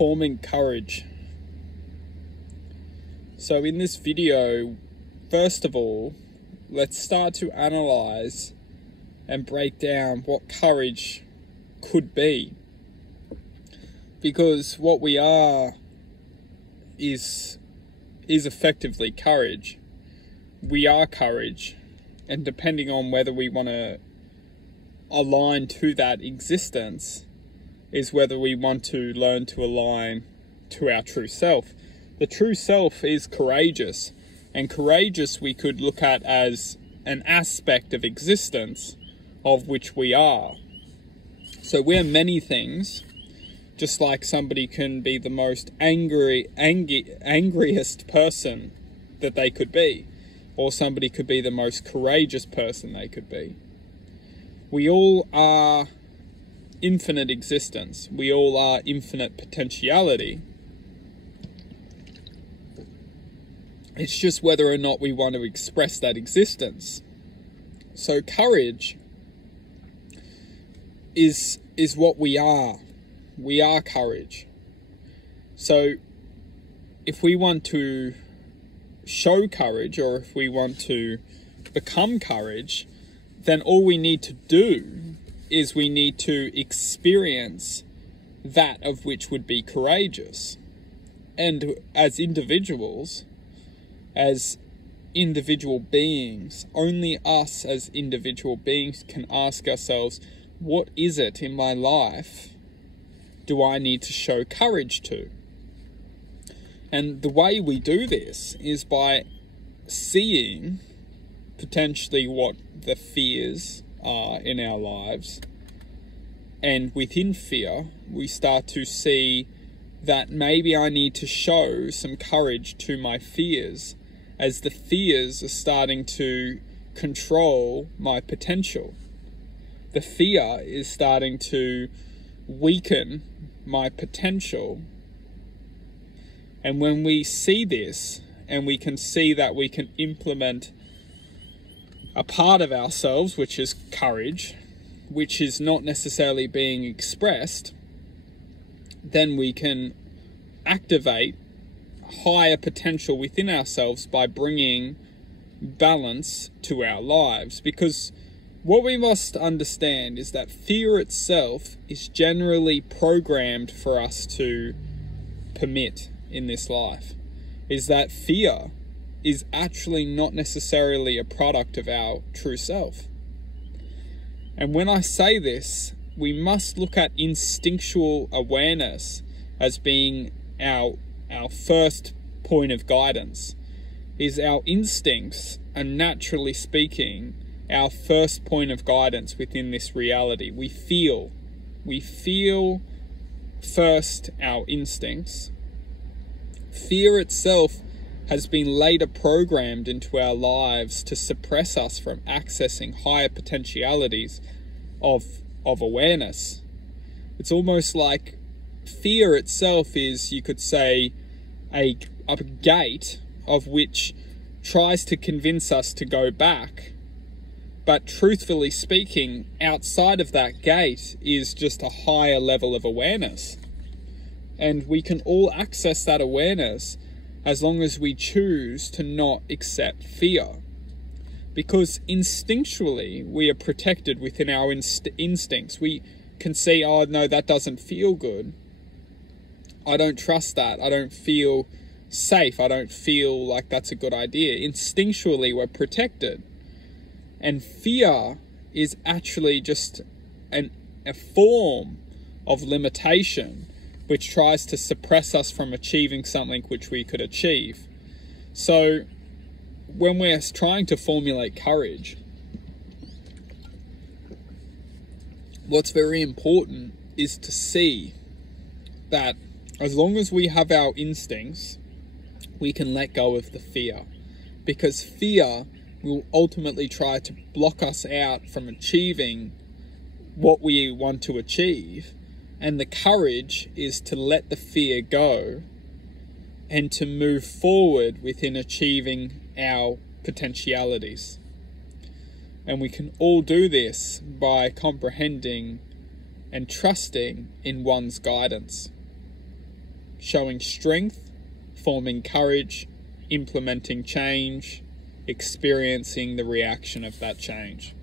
forming courage. So in this video, first of all, let's start to analyze and break down what courage could be. Because what we are is effectively courage. We are courage, and depending on whether we want to align to that existence is whether we want to learn to align to our true self. The true self is courageous, and courageous we could look at as an aspect of existence of which we are. So we're many things, just like somebody can be the most angriest person that they could be, or somebody could be the most courageous person they could be. We all are infinite existence. We all are infinite potentiality. It's just whether or not we want to express that existence. So courage is what we are. We are courage. So if we want to show courage, or if we want to become courage, then all we need to do is we need to experience that of which would be courageous. And as individuals, as individual beings, only us as individual beings can ask ourselves, what is it in my life do I need to show courage to? And the way we do this is by seeing potentially what the fears are in our lives. And within fear, we start to see that maybe I need to show some courage to my fears, as the fears are starting to control my potential. The fear is starting to weaken my potential. And when we see this, and we can see that we can implement a part of ourselves, which is courage, which is not necessarily being expressed, then we can activate higher potential within ourselves by bringing balance to our lives. Because what we must understand is that fear itself is generally programmed for us to permit in this life. Is that fear is actually not necessarily a product of our true self. And when I say this, we must look at instinctual awareness as being our first point of guidance. Is our instincts, and naturally speaking, our first point of guidance within this reality. We feel first our instincts. Fear itself has been later programmed into our lives to suppress us from accessing higher potentialities of awareness. It's almost like fear itself is, you could say, a gate of which tries to convince us to go back. But truthfully speaking, outside of that gate is just a higher level of awareness. And we can all access that awareness as long as we choose to not accept fear. Because instinctually, we are protected within our instincts. We can see, oh no, that doesn't feel good. I don't trust that. I don't feel safe. I don't feel like that's a good idea. Instinctually, we're protected. And fear is actually just a form of limitation which tries to suppress us from achieving something which we could achieve. So when we're trying to formulate courage, what's very important is to see that as long as we have our instincts, we can let go of the fear. Because fear will ultimately try to block us out from achieving what we want to achieve. And the courage is to let the fear go and to move forward within achieving our potentialities. And we can all do this by comprehending and trusting in one's guidance. showing strength, forming courage, implementing change, experiencing the reaction of that change.